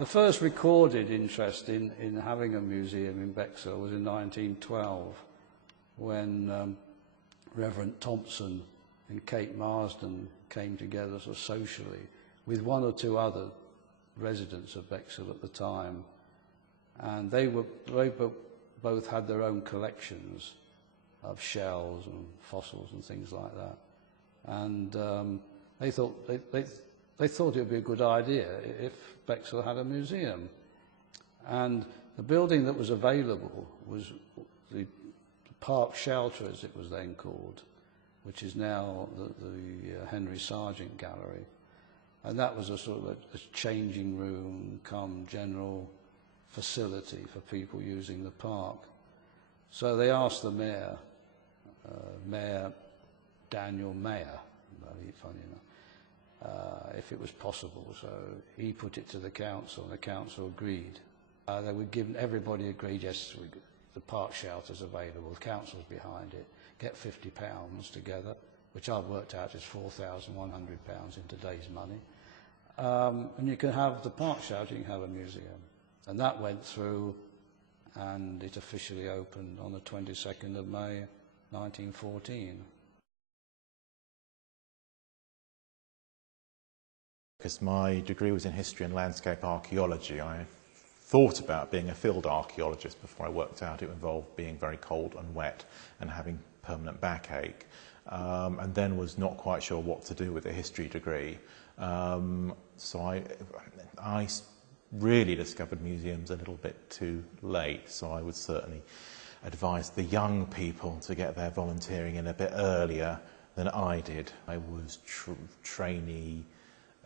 The first recorded interest in having a museum in Bexhill was in 1912, when Reverend Thompson and Kate Marsden came together sort of socially with one or two other residents of Bexhill at the time, and they both had their own collections of shells and fossils and things like that, and they thought it would be a good idea if Bexhill had a museum. And the building that was available was the Park Shelter, as it was then called, which is now the Henry Sargent Gallery. And that was a sort of a changing room, come general facility for people using the park. So they asked the mayor, Mayor Daniel Mayer, very funny enough, if it was possible. So he put it to the council, and the council agreed. They were given, everybody agreed, yes, the park shelter's available, the council's behind it, get £50 together, which I've worked out is £4,100 in today's money. And you can have the park shelter, you can have a museum. And that went through, and it officially opened on the 22nd of May, 1914. Because my degree was in history and landscape archaeology, I thought about being a field archaeologist before I worked out it involved being very cold and wet and having permanent backache, and then was not quite sure what to do with a history degree. So I really discovered museums a little bit too late, so I would certainly advise the young people to get their volunteering in a bit earlier than I did. I was trainee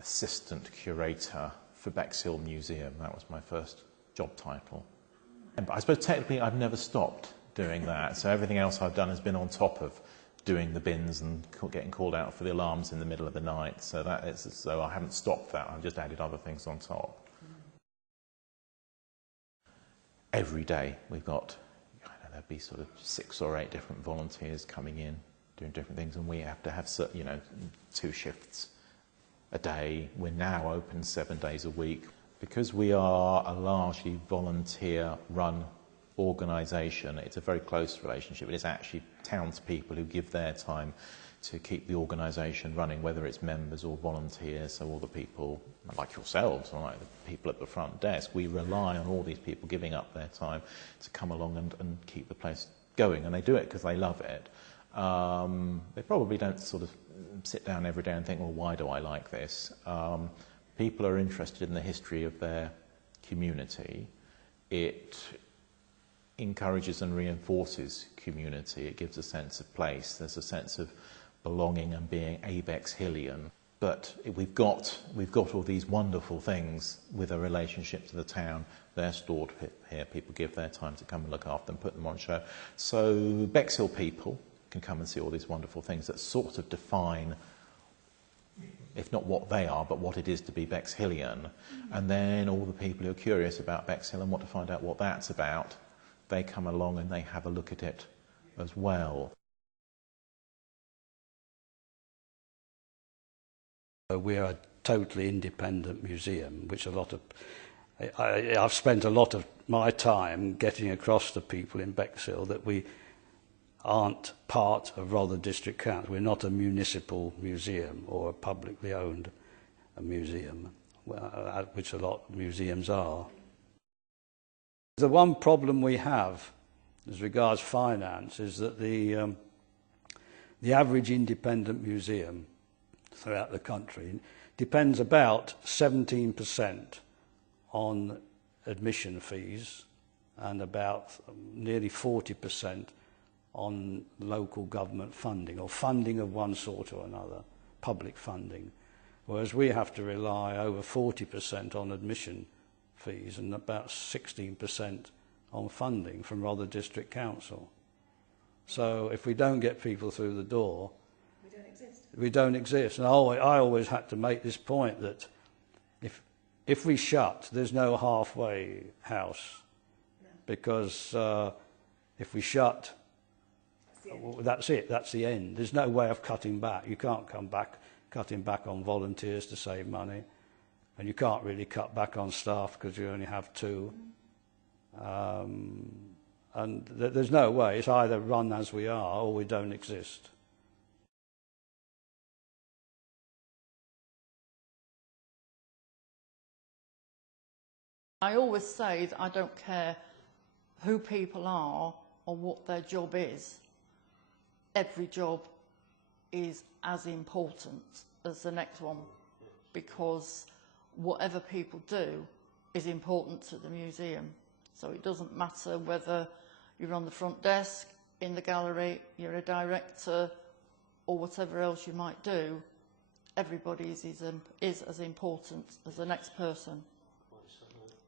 assistant curator for Bexhill Museum. That was my first job title. But I suppose technically I've never stopped doing that, so everything else I've done has been on top of doing the bins and getting called out for the alarms in the middle of the night. So I haven't stopped that, I've just added other things on top. Every day we've got, there'd be sort of 6 or 8 different volunteers coming in, doing different things, and we have to have, 2 shifts a day. We're now open 7 days a week. Because we are a largely volunteer-run organisation, it's a very close relationship. It is actually townspeople who give their time to keep the organisation running, whether it's members or volunteers, so all the people like yourselves, or like the people at the front desk. We rely on all these people giving up their time to come along and keep the place going, and they do it because they love it. They probably don't sort of sit down every day and think, well, why do I like this? People are interested in the history of their community. It encourages and reinforces community. It gives a sense of place. There's a sense of belonging and being a Bexhillian. But we've got all these wonderful things with a relationship to the town. They're stored here. People give their time to come and look after them, put them on show. So Bexhill people can come and see all these wonderful things that sort of define, if not what they are, but what it is to be Bexhillian. And then all the people who are curious about Bexhill and want to find out what that's about, they come along and they have a look at it as well. We are a totally independent museum, which I've spent a lot of my time getting across to people in Bexhill that we aren't part of Rother District Council. We're not a municipal museum or a publicly owned museum, which a lot of museums are. The one problem we have as regards finance is that the average independent museum throughout the country depends about 17% on admission fees and about nearly 40% on local government funding, or funding of one sort or another, public funding, whereas we have to rely over 40% on admission fees and about 16% on funding from Rother District Council. So if we don't get people through the door, we don't exist. And I always had to make this point that if we shut, there's no halfway house, because if we shut, that's it, that's the end. There's no way of cutting back. You can't come back, cutting back on volunteers to save money. and you can't really cut back on staff because you only have two. And there's no way. It's either run as we are or we don't exist. I always say that I don't care who people are or what their job is. Every job is as important as the next one, because whatever people do is important to the museum. So it doesn't matter whether you're on the front desk, in the gallery, you're a director, or whatever else you might do. Everybody is as important as the next person,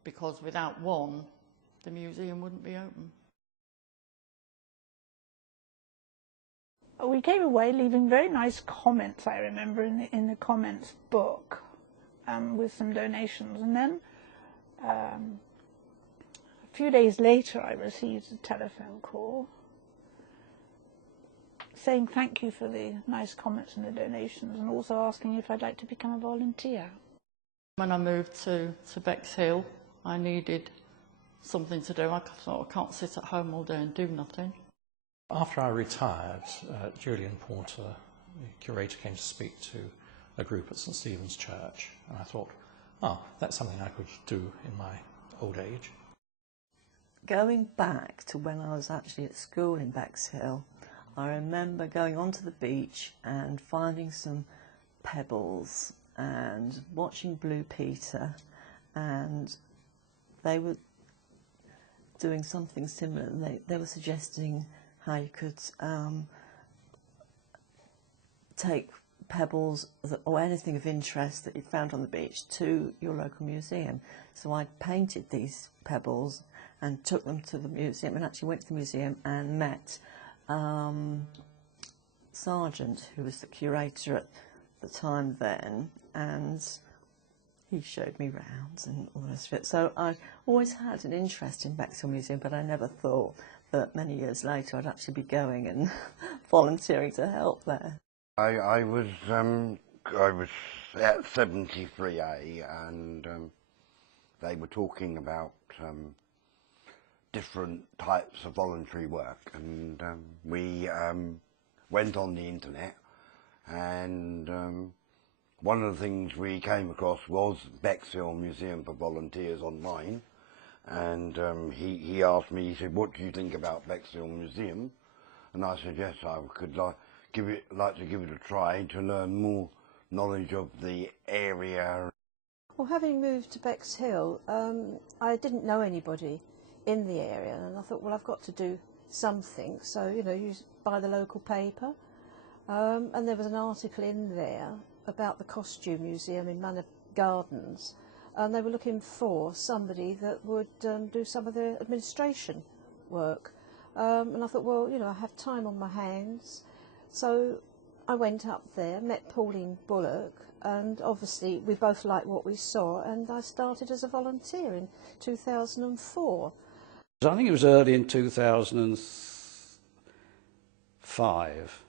because without one, the museum wouldn't be open. We came away leaving very nice comments, I remember, in the comments book, with some donations. And then a few days later I received a telephone call saying thank you for the nice comments and the donations, and also asking if I'd like to become a volunteer. When I moved to Bexhill, I needed something to do. I thought, I can't sit at home all day and do nothing. After I retired, Julian Porter, the curator, came to speak to a group at St Stephen's Church, and I thought, oh, that's something I could do in my old age. Going back to when I was actually at school in Bexhill, I remember going onto the beach and finding some pebbles and watching Blue Peter, and they were doing something similar. They were suggesting how you could take pebbles or anything of interest that you found on the beach to your local museum. So I painted these pebbles and took them to the museum, and actually went to the museum and met Sargent, who was the curator at the time then, and he showed me round and all the rest of it. So I always had an interest in Bexhill Museum, but I never thought that many years later I'd actually be going and volunteering to help there. I was at 73A, and they were talking about different types of voluntary work, and we went on the internet, and one of the things we came across was Bexhill Museum for Volunteers online, and he asked me, he said, what do you think about Bexhill Museum? And I said, yes, I could like to give it a try to learn more knowledge of the area. Well, having moved to Bexhill, I didn't know anybody in the area, and I thought, well, I've got to do something. So, you know, you buy the local paper, and there was an article in there about the Costume Museum in Manor Gardens, and they were looking for somebody that would do some of the administration work. And I thought, well, you know, I have time on my hands. So I went up there, met Pauline Bullock, and obviously we both liked what we saw, and I started as a volunteer in 2004. I think it was early in 2005.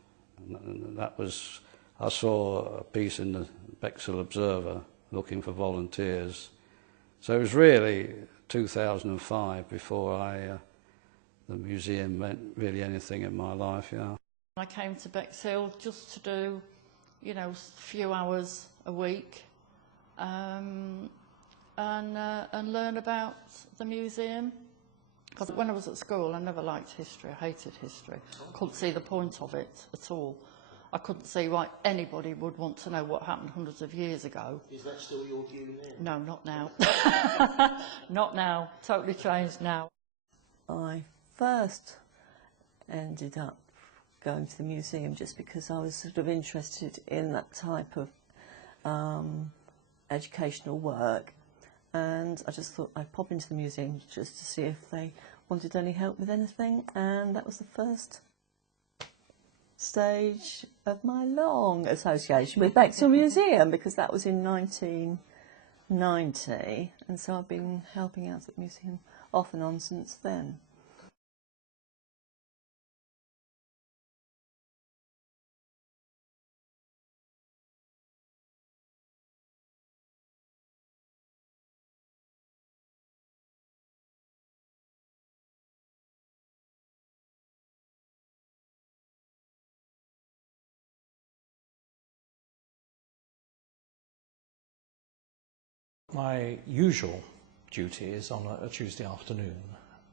That was, I saw a piece in the Bexhill Observer looking for volunteers. So it was really 2005 before the museum meant really anything in my life, yeah. I came to Bexhill just to do, you know, a few hours a week, and learn about the museum. Because when I was at school, I never liked history. I hated history. Couldn't see the point of it at all. I couldn't see why anybody would want to know what happened hundreds of years ago. Is that still your view now? No, not now. Not now. Totally changed now. I first ended up going to the museum just because I was sort of interested in that type of educational work, and I just thought I'd pop into the museum just to see if they wanted any help with anything, and that was the first stage of my long association with Bexhill Museum, because that was in 1990, and so I've been helping out at the museum off and on since then. My usual duty is on a Tuesday afternoon,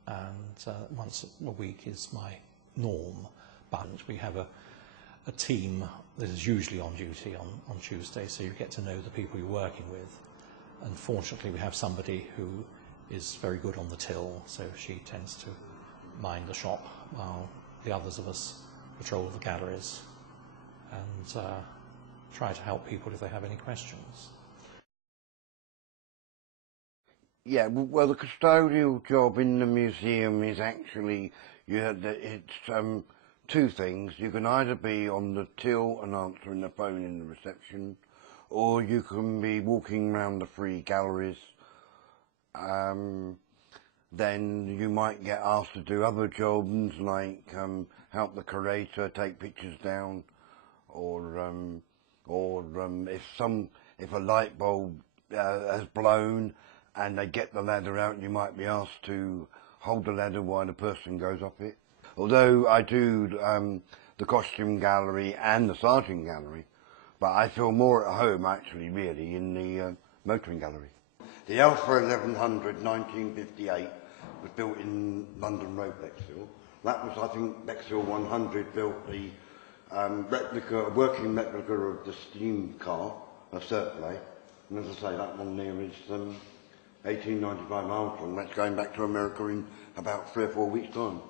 and once a week is my norm. But we have a team that is usually on duty on Tuesday, so you get to know the people you're working with. And fortunately we have somebody who is very good on the till, so she tends to mind the shop while the others of us patrol the galleries and try to help people if they have any questions. Yeah, well, the custodial job in the museum is actually, it's two things. You can either be on the till and answering the phone in the reception, or you can be walking around the free galleries. Then you might get asked to do other jobs like help the curator take pictures down, or if a light bulb has blown and they get the ladder out, you might be asked to hold the ladder while the person goes up it. Although I do the costume gallery and the sergeant gallery, but I feel more at home actually really in the motoring gallery. The Alpha 1100 1958 was built in London Road, Bexhill. That was, I think, Bexhill 100 built the working replica of the steam car, a Circle. And as I say, that one there is 1895 Armstrong. That's going back to America in about 3 or 4 weeks' time.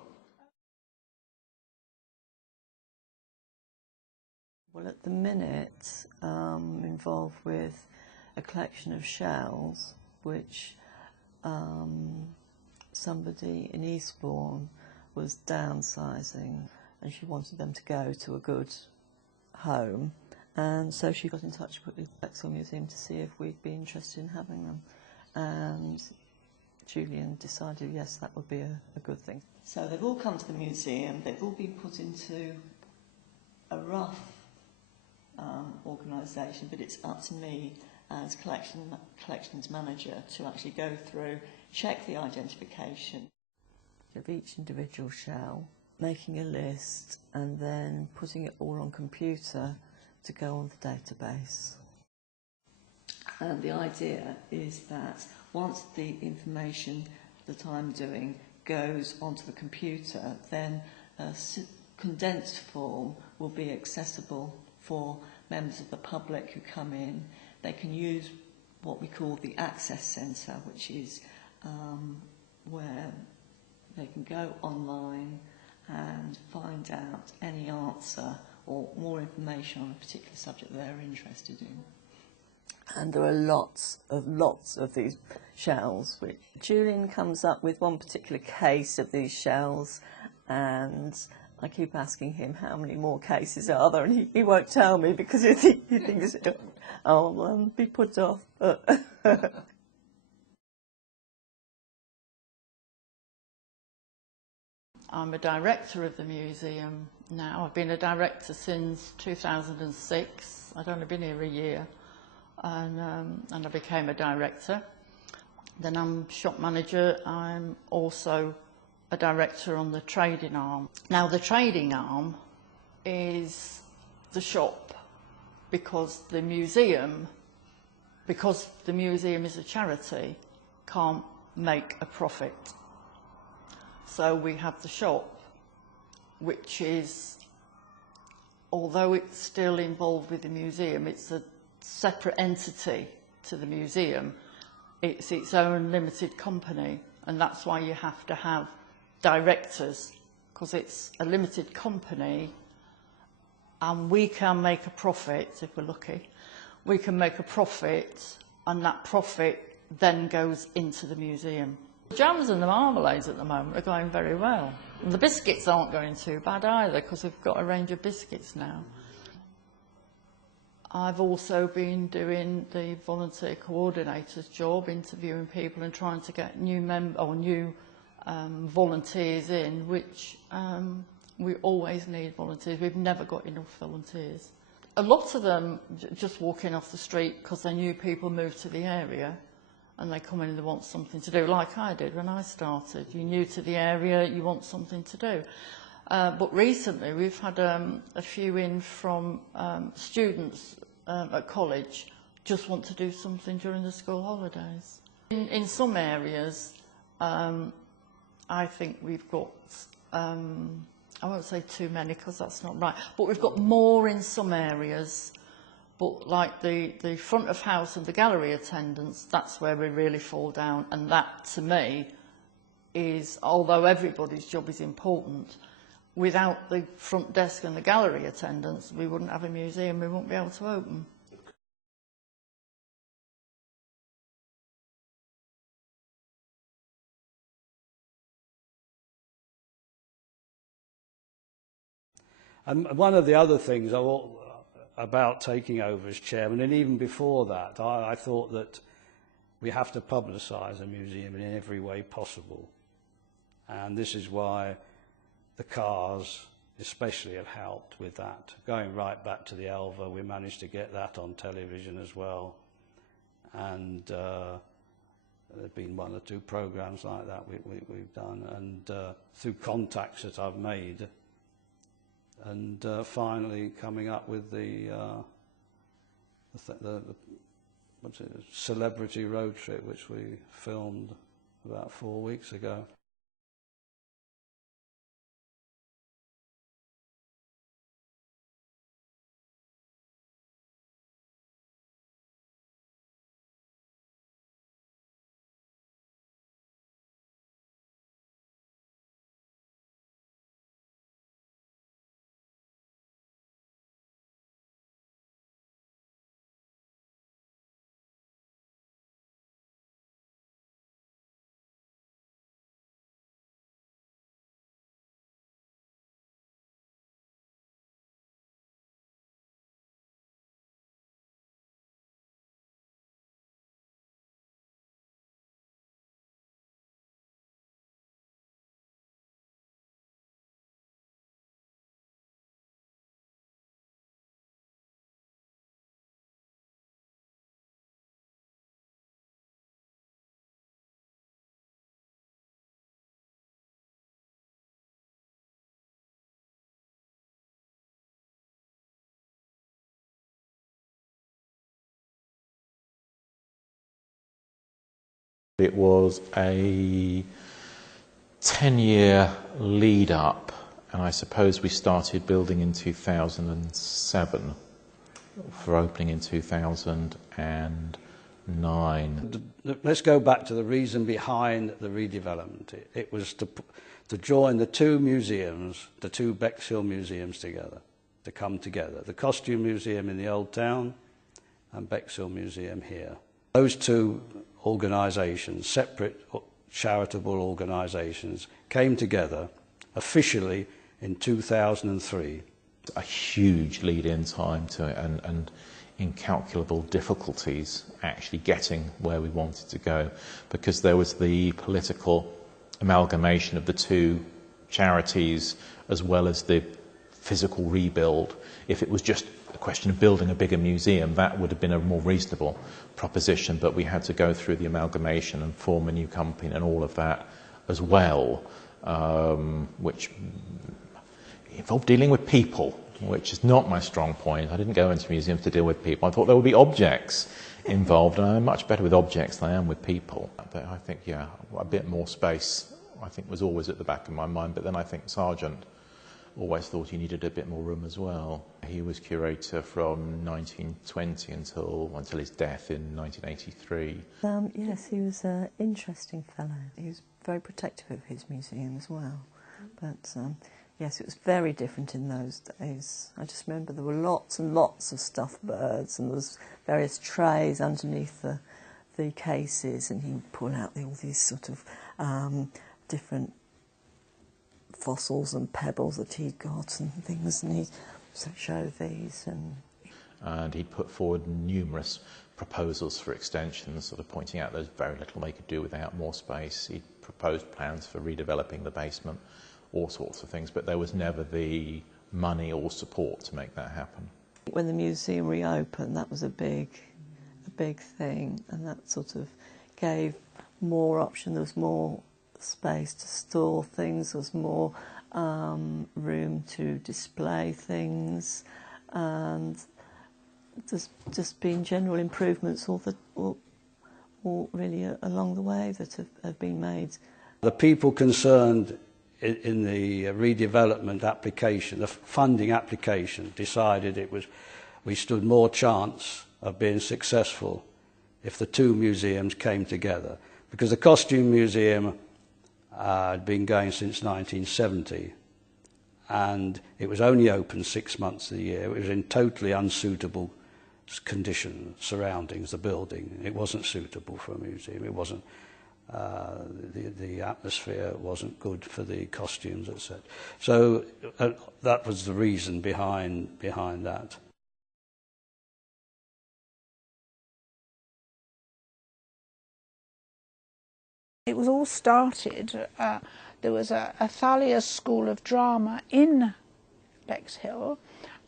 Well, at the minute, I'm involved with a collection of shells, which somebody in Eastbourne was downsizing, and she wanted them to go to a good home, and so she got in touch with the Bexhill Museum to see if we'd be interested in having them, and Julian decided yes, that would be a good thing. So they've all come to the museum, they've all been put into a rough organisation, but it's up to me as collections manager to actually go through, check the identification of each individual shell, making a list and then putting it all on computer to go on the database. And the idea is that once the information that I'm doing goes onto the computer, then a condensed form will be accessible for members of the public who come in. They can use what we call the access centre, which is where they can go online and find out any answer or more information on a particular subject they're interested in. And there are lots of these shells. Which Julian comes up with one particular case of these shells, and I keep asking him how many more cases are there, and he won't tell me because he thinks I'll be put off. I'm a director of the museum now. I've been a director since 2006. I'd only been here a year, and I became a director. Then I'm shop manager. I'm also a director on the trading arm. Now the trading arm is the shop because the museum is a charity, can't make a profit. So we have the shop, which is, although it's still involved with the museum, it's a separate entity to the museum. It's its own limited company, and that's why you have to have directors, because it's a limited company, and we can make a profit if we're lucky. We can make a profit, and that profit then goes into the museum. The jams and the marmalades at the moment are going very well. And the biscuits aren't going too bad either, because we've got a range of biscuits now. I've also been doing the volunteer coordinator's job, interviewing people and trying to get new volunteers in, which we always need volunteers. We've never got enough volunteers. A lot of them just walk in off the street because they knew people moved to the area, and they come in and they want something to do, like I did when I started. You're new to the area, you want something to do. But recently we've had a few in from students at college just want to do something during the school holidays. In some areas, I think we've got, I won't say too many because that's not right, but we've got more in some areas. But like the front of house and the gallery attendance, that's where we really fall down. And that, to me, is, although everybody's job is important, without the front desk and the gallery attendance, we wouldn't have a museum, we wouldn't be able to open. And one of the other things about taking over as chairman, and even before that, I thought that we have to publicise a museum in every way possible. And this is why the cars especially have helped with that. Going right back to the Elva, we managed to get that on television as well. And there have been one or two programmes like that we've done. And through contacts that I've made, and finally coming up with the what's it, celebrity road trip, which we filmed about 4 weeks ago. It was a 10-year lead up, and I suppose we started building in 2007 for opening in 2009. Let's go back to the reason behind the redevelopment. It was to join the two museums, the two Bexhill museums together, to come together. The Costume Museum in the Old Town and Bexhill Museum here. Those two organisations, separate charitable organisations, came together officially in 2003. A huge lead-in time to it, and incalculable difficulties actually getting where we wanted to go, because there was the political amalgamation of the two charities as well as the physical rebuild. If it was just a question of building a bigger museum, that would have been a more reasonable proposition, but we had to go through the amalgamation and form a new company and all of that as well, which involved dealing with people, which is not my strong point. I didn't go into museums to deal with people. I thought there would be objects involved, and I'm much better with objects than I am with people. But I think, yeah, a bit more space, I think, was always at the back of my mind, but then I think Sargent always thought he needed a bit more room as well. He was curator from 1920 until his death in 1983. Yes, he was an interesting fellow. He was very protective of his museum as well. But yes, it was very different in those days. I just remember there were lots and lots of stuffed birds, and there was various trays underneath the cases, and he'd pull out all these sort of different fossils and pebbles that he'd got and things, and he'd show these. And he'd put forward numerous proposals for extensions, sort of pointing out there's very little they could do without more space. He'd proposed plans for redeveloping the basement, all sorts of things, but there was never the money or support to make that happen. When the museum reopened, that was a big thing, and that sort of gave more option. There was more space to store things, there was more room to display things, and there's just been general improvements all really along the way that have been made. The people concerned in the redevelopment application, the funding application, decided we stood more chance of being successful if the two museums came together. Because the Costume Museum had been going since 1970, and it was only open 6 months of the year. It was in totally unsuitable condition, surroundings, the building. It wasn't suitable for a museum. It wasn't, the atmosphere wasn't good for the costumes, etc. So that was the reason behind that. It was all started, there was a Thalia School of Drama in Bexhill.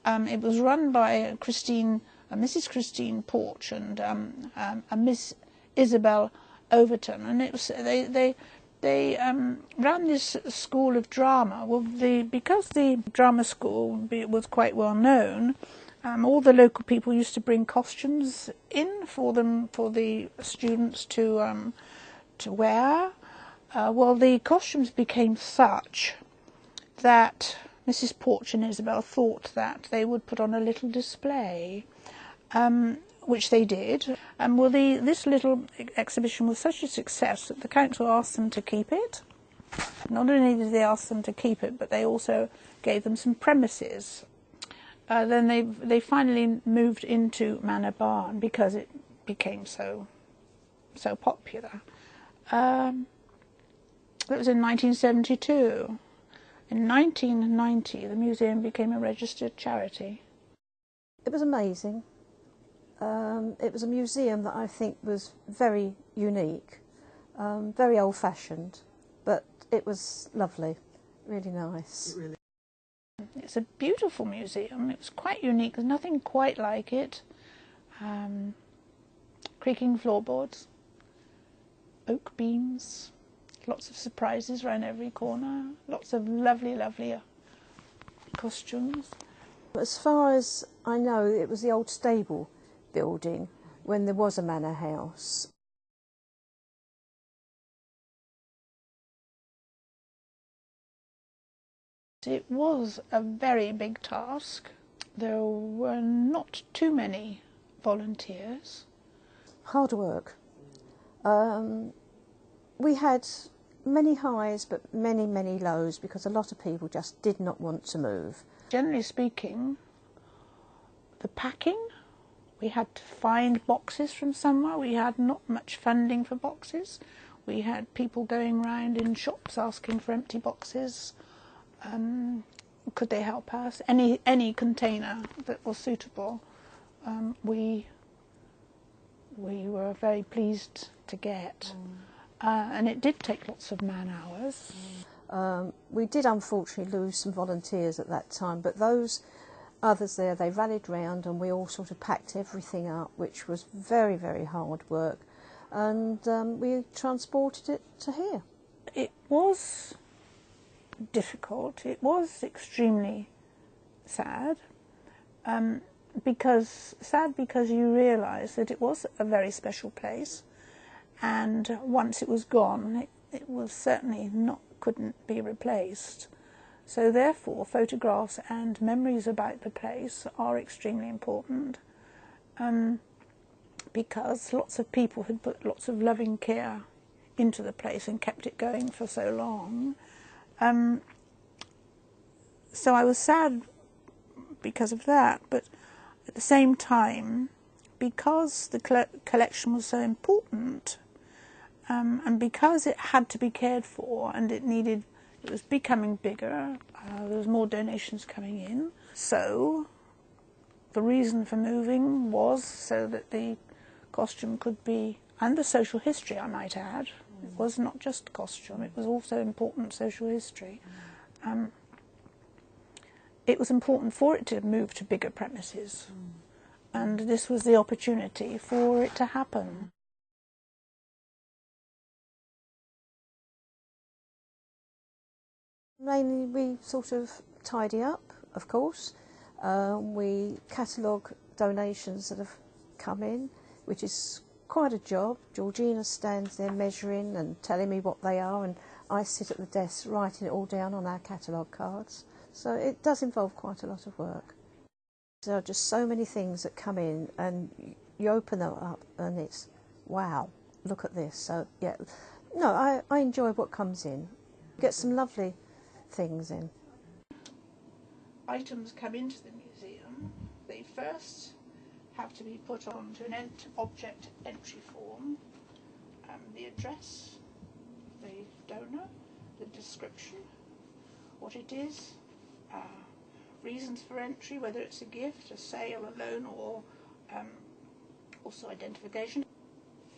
It was run by Mrs. Christine Porch and a Miss Isabel Overton, and it was, they ran this school of drama. Well, because the drama school was quite well known, all the local people used to bring costumes in for the students to wear. Well, the costumes became such that Mrs. Porch and Isabel thought that they would put on a little display, which they did. Well, this little exhibition was such a success that the council asked them to keep it. Not only did they ask them to keep it, but they also gave them some premises. Then they finally moved into Manor Barn because it became so popular. That was in 1972. In 1990, the museum became a registered charity. It was amazing. It was a museum that I think was very unique, very old-fashioned, but it was lovely, really nice. It's a beautiful museum. It was quite unique. There's nothing quite like it. Creaking floorboards, oak beams, lots of surprises around every corner, lots of lovely, lovely costumes. As far as I know, it was the old stable building when there was a manor house. It was a very big task. There were not too many volunteers. Hard work. We had many highs but many, many lows because a lot of people just did not want to move. Generally speaking, the packing, we had to find boxes from somewhere. We had not much funding for boxes. We had people going around in shops asking for empty boxes. Could they help us? Any container that was suitable, we were very pleased to get. And it did take lots of man-hours. We did unfortunately lose some volunteers at that time, but those others there, they rallied round and we all sort of packed everything up, which was very, very hard work, and we transported it to here. It was difficult. It was extremely sad, because you realise that it was a very special place, and once it was gone, it was certainly couldn't be replaced. So therefore, photographs and memories about the place are extremely important, because lots of people had put lots of loving care into the place and kept it going for so long. So I was sad because of that, but at the same time, because the collection was so important, and because it had to be cared for and it was becoming bigger, there was more donations coming in. So the reason for moving was so that the costume could be, and the social history, I might add. It was not just costume, it was also important social history. It was important for it to move to bigger premises, and this was the opportunity for it to happen. Mainly we sort of tidy up, of course. We catalogue donations that have come in, which is quite a job. Georgina stands there measuring and telling me what they are, and I sit at the desk writing it all down on our catalogue cards. So it does involve quite a lot of work. There are just so many things that come in, and you open them up and it's, wow, look at this. So yeah, no, I enjoy what comes in. Get some lovely things in. Items come into the museum. They first have to be put onto an object entry form, the address, the donor, the description, what it is, reasons for entry, whether it's a gift, a sale, a loan, or also identification.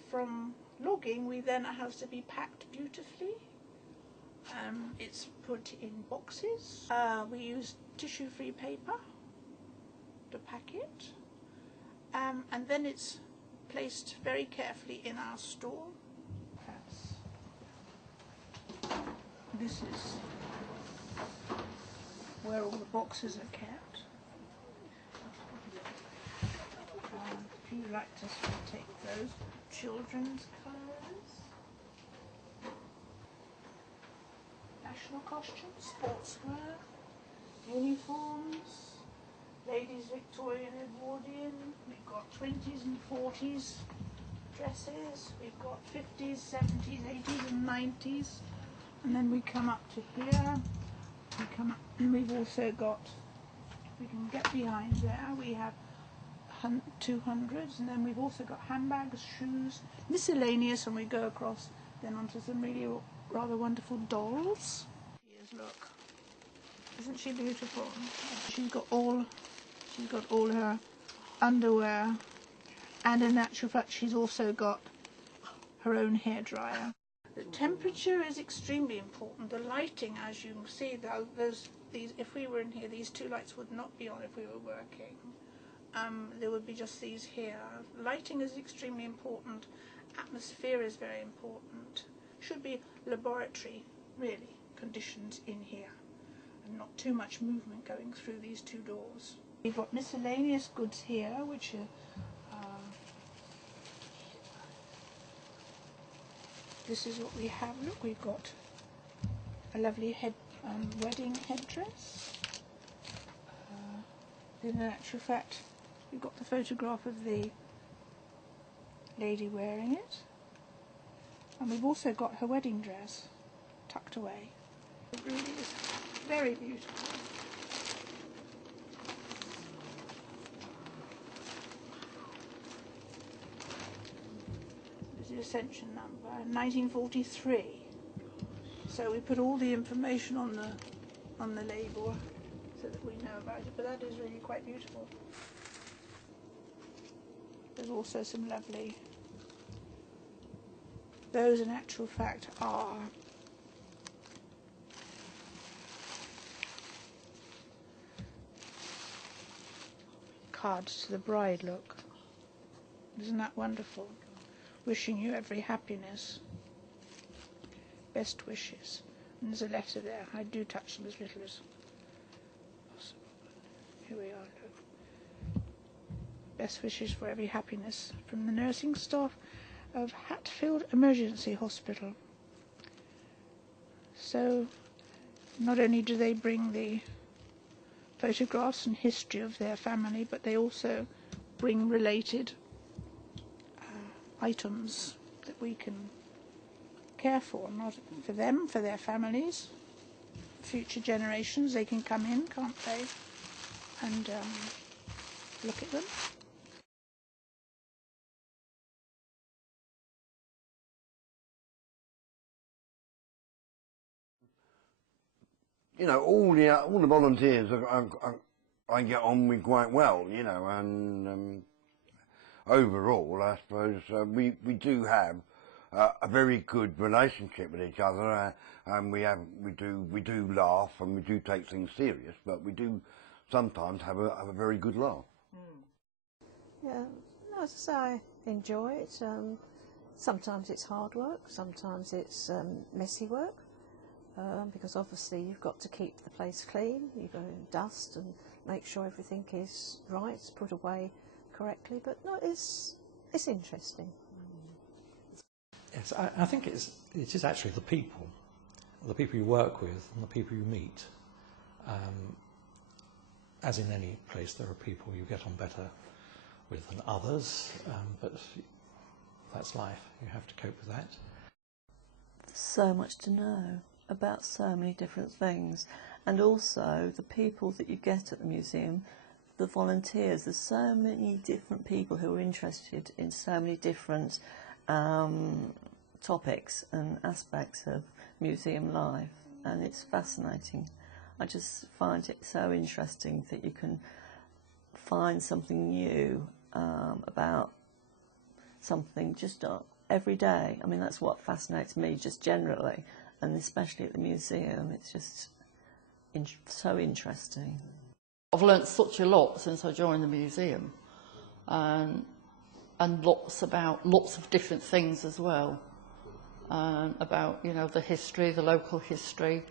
From logging, we then have to be packed beautifully. It's put in boxes. We use tissue-free paper to pack it, and then it's placed very carefully in our store. This is where all the boxes are kept. If you'd like to take those, children's clothes, national costumes, sportswear, uniforms, ladies Victorian Edwardian, we've got 20s and 40s dresses, we've got 50s, 70s, 80s and 90s, and then we come up to here, we come up, and we've also got, we can get behind there, we have 200s, and then we've also got handbags, shoes, miscellaneous, and we go across then onto some really rather wonderful dolls. Here's, look, isn't she beautiful? She's got all her underwear, and in actual fact she's also got her own hairdryer. The temperature is extremely important. The lighting, as you can see, these, if we were in here, these two lights would not be on if we were working. There would be just these here. Lighting is extremely important. Atmosphere is very important. Should be laboratory, really, conditions in here, and not too much movement going through these two doors. We've got miscellaneous goods here, which are this is what we have. Look, we've got a lovely wedding headdress. In actual fact, we've got the photograph of the lady wearing it, and we've also got her wedding dress tucked away. It really is very beautiful. There's the Ascension number, 1943. So we put all the information on the label so that we know about it, but that is really quite beautiful. There's also some lovely, those in actual fact are cards to the bride, look. Isn't that wonderful? Wishing you every happiness, best wishes. And there's a letter there. I do touch them as little as possible. Here we are, look. Best wishes for every happiness from the nursing staff of Hatfield Emergency Hospital. So not only do they bring the photographs and history of their family, but they also bring related items that we can care for, not for them, for their families, future generations. They can come in, can't they, and look at them. You know, all the volunteers I get on with quite well, you know, and overall, I suppose we do have a very good relationship with each other, and we do laugh and we do take things serious, but we do sometimes have a very good laugh. Yeah, no, as I say, I enjoy it. Sometimes it's hard work, sometimes it's messy work. Because obviously you've got to keep the place clean, you've got to dust and make sure everything is right, it's put away correctly. But no, it's interesting. Yes, I think it is actually the people you work with and the people you meet. As in any place, there are people you get on better with than others, but that's life. You have to cope with that. So much to know about so many different things, and also the people that you get at the museum, the volunteers. There's so many different people who are interested in so many different topics and aspects of museum life, and it's fascinating. I just find it so interesting that you can find something new about something just every day. I mean, that's what fascinates me just generally, and especially at the museum. It's just so interesting. I've learnt such a lot since I joined the museum, and lots of different things as well, about, you know, the history, the local history,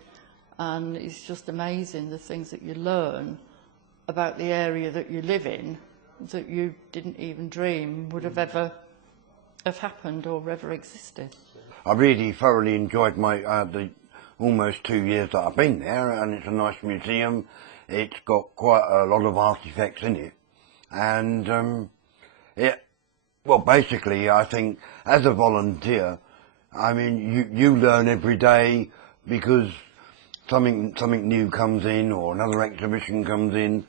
and it's just amazing the things that you learn about the area that you live in that you didn't even dream would have ever have happened or ever existed. I really thoroughly enjoyed my the almost 2 years that I've been there, and it's a nice museum. It's got quite a lot of artefacts in it, and well, basically, I think as a volunteer, I mean, you learn every day because something new comes in or another exhibition comes in,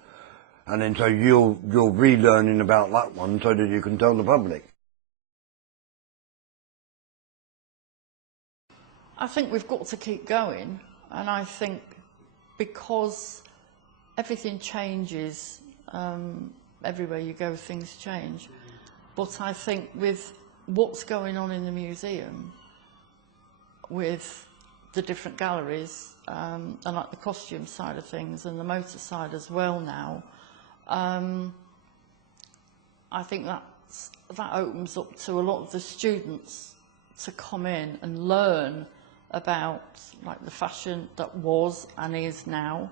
and then so you're relearning about that one so that you can tell the public. I think we've got to keep going, and I think because everything changes, everywhere you go things change, but I think with what's going on in the museum, with the different galleries, and like the costume side of things and the motor side as well now, I think that opens up to a lot of the students to come in and learn about like the fashion that was and is now,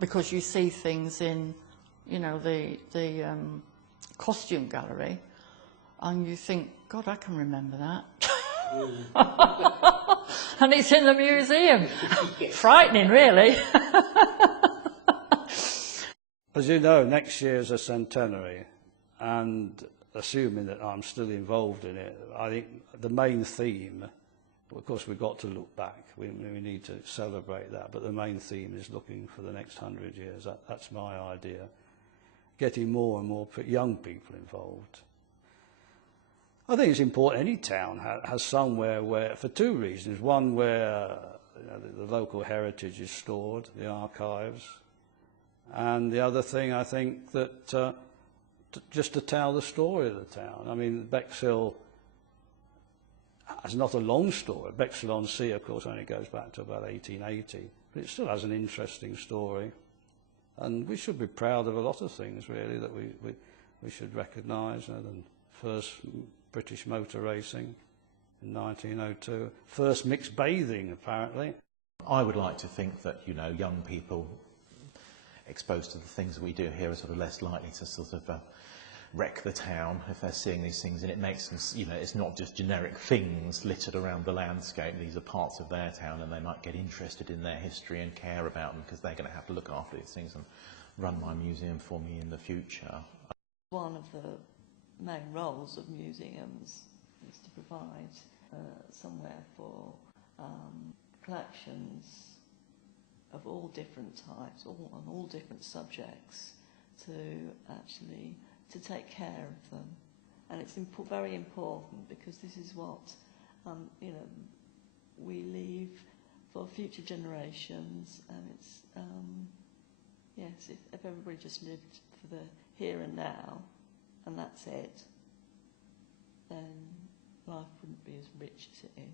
because you see things in, you know, the costume gallery, and you think, God, I can remember that. And it's in the museum. Frightening, really. As you know, next year is a centenary, and assuming that I'm still involved in it, I think the main theme, of course we've got to look back, we need to celebrate that, but the main theme is looking for the next 100 years. That's my idea. Getting more and more young people involved. I think it's important any town has somewhere where, for two reasons. One, where you know, the local heritage is stored, the archives. And the other thing, I think, that just to tell the story of the town. I mean, Bexhill has not a long story. Bexhill on Sea, of course, only goes back to about 1880. But it still has an interesting story. And we should be proud of a lot of things, really, that we should recognise. You know, the first British motor racing in 1902. First mixed bathing, apparently. I would like to think that, you know, young people exposed to the things that we do here are sort of less likely to sort of wreck the town if they're seeing these things, and it makes them, you know, it's not just generic things littered around the landscape. These are parts of their town, and they might get interested in their history and care about them because they're going to have to look after these things and run my museum for me in the future. One of the main roles of museums is to provide somewhere for collections of all different types, on all different subjects, to actually take care of them. And it's very important because this is what you know, we leave for future generations, and it's yes, if everybody just lived for the here and now and that's it, then life wouldn't be as rich as it is.